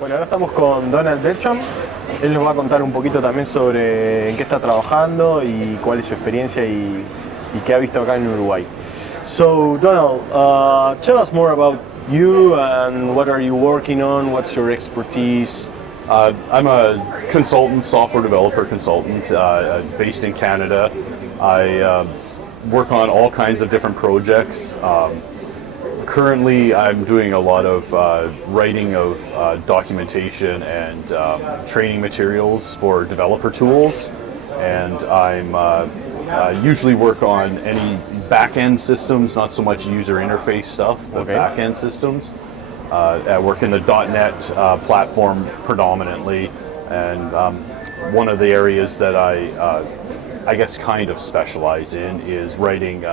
Bueno, ahora estamos con Donald Belcham. Él nos va a contar un poquito también sobre en qué está trabajando y cuál es su experiencia y qué ha visto acá en Uruguay. So, Donald, tell us more about you and what are you working on? What's your expertise? I'm a consultant, software developer consultant based in Canada. I work on all kinds of different projects. Currently, I'm doing a lot of writing of documentation and training materials for developer tools, and I'm usually work on any back-end systems, not so much user interface stuff, but back-end systems. I work in the .NET platform predominantly, and one of the areas that I guess kind of specialize in is writing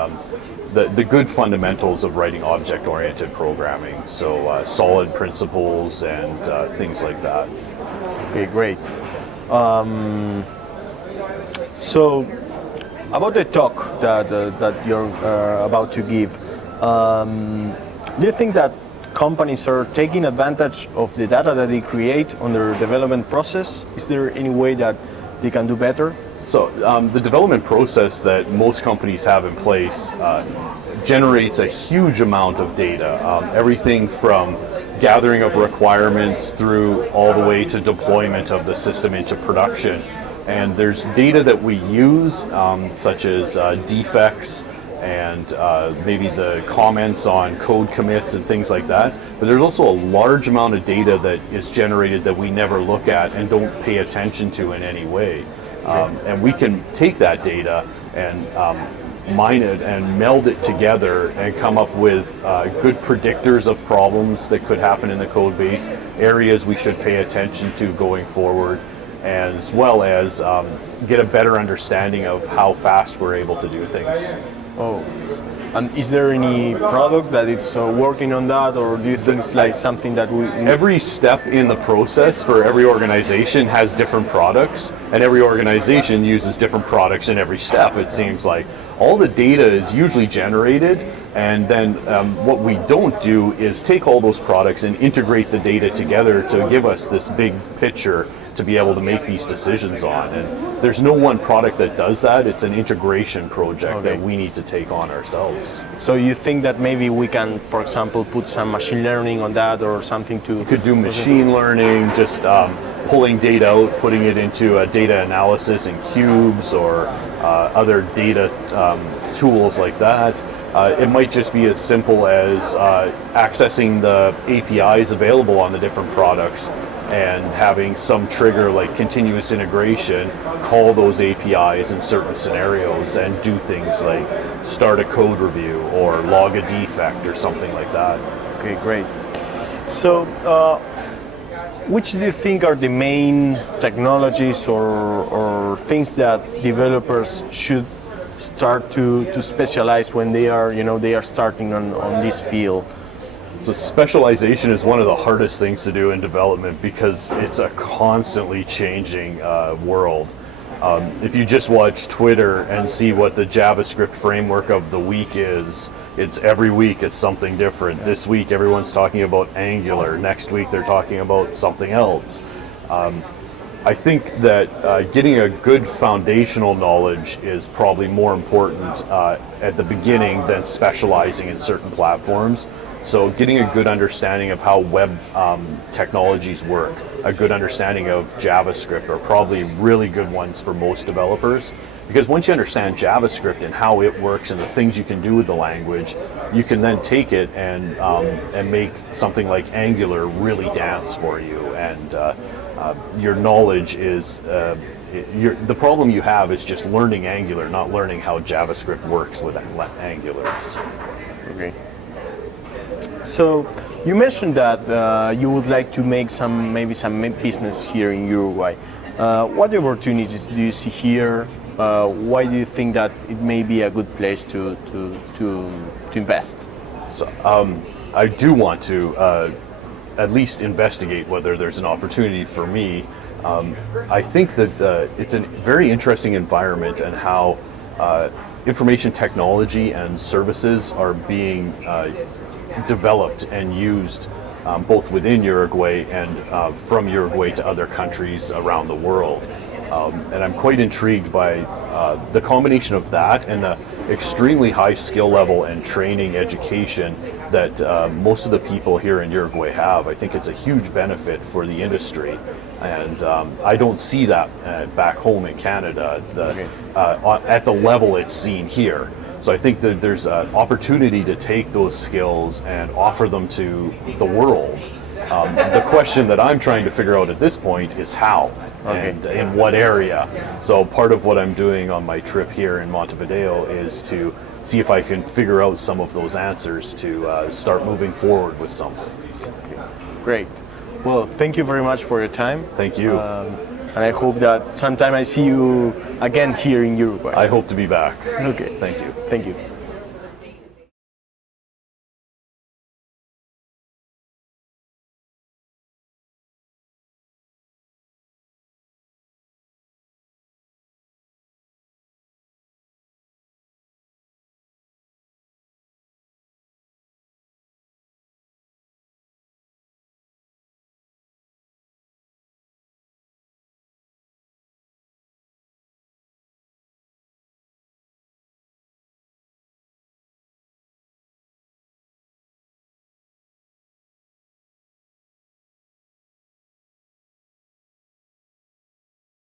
the good fundamentals of writing object-oriented programming, so solid principles and things like that. Okay, great. So, about the talk that you're about to give, do you think that companies are taking advantage of the data that they create on their development process? Is there any way that they can do better? So the development process that most companies have in place generates a huge amount of data, everything from gathering of requirements through all the way to deployment of the system into production. And there's data that we use, such as defects and maybe the comments on code commits and things like that. But there's also a large amount of data that is generated that we never look at and don't pay attention to in any way. And we can take that data and mine it and meld it together and come up with good predictors of problems that could happen in the code base, areas we should pay attention to going forward, as well as get a better understanding of how fast we're able to do things. Oh, and is there any product that is working on that, or do you think it's like something that we... Every step in the process for every organization has different products, and every organization uses different products in every step, it seems like. All the data is usually generated, and then what we don't do is take all those products and integrate the data together to give us this big picture to be able to make these decisions on. And there's no one product that does that. It's an integration project that we need to take on ourselves. So you think that maybe we can, for example, put some machine learning on that or something to... You could do machine learning, just pulling data out, putting it into a data analysis in cubes or other data tools like that. It might just be as simple as accessing the APIs available on the different products and having some trigger like continuous integration call those APIs in certain scenarios and do things like start a code review or log a defect or something like that. Okay, great. So, which do you think are the main technologies or things that developers should start to specialize when they are starting on this field? So specialization is one of the hardest things to do in development because it's a constantly changing world. If you just watch Twitter and see what the JavaScript framework of the week is, it's every week it's something different. This week everyone's talking about Angular. Next week they're talking about something else. I think that getting a good foundational knowledge is probably more important at the beginning than specializing in certain platforms. So getting a good understanding of how web technologies work, a good understanding of JavaScript are probably really good ones for most developers. Because once you understand JavaScript and how it works and the things you can do with the language, you can then take it and make something like Angular really dance for you. And your knowledge is, the problem you have is just learning Angular, not learning how JavaScript works with Angular. Okay. So you mentioned that you would like to make maybe some business here in Uruguay. What opportunities do you see here? Why do you think that it may be a good place to invest? So I do want to at least investigate whether there's an opportunity for me. I think that it's a very interesting environment and how information technology and services are being developed and used both within Uruguay and from Uruguay to other countries around the world. And I'm quite intrigued by the combination of that and the extremely high skill level and training education that most of the people here in Uruguay have. I think it's a huge benefit for the industry, and I don't see that back home in Canada at the level it's seen here. So I think that there's an opportunity to take those skills and offer them to the world. The question that I'm trying to figure out at this point is how. And in what area. So part of what I'm doing on my trip here in Montevideo is to see if I can figure out some of those answers to start moving forward with something. Great. Well, thank you very much for your time. Thank you. And I hope that sometime I see you again here in Uruguay. I hope to be back. Okay. Thank you. Thank you.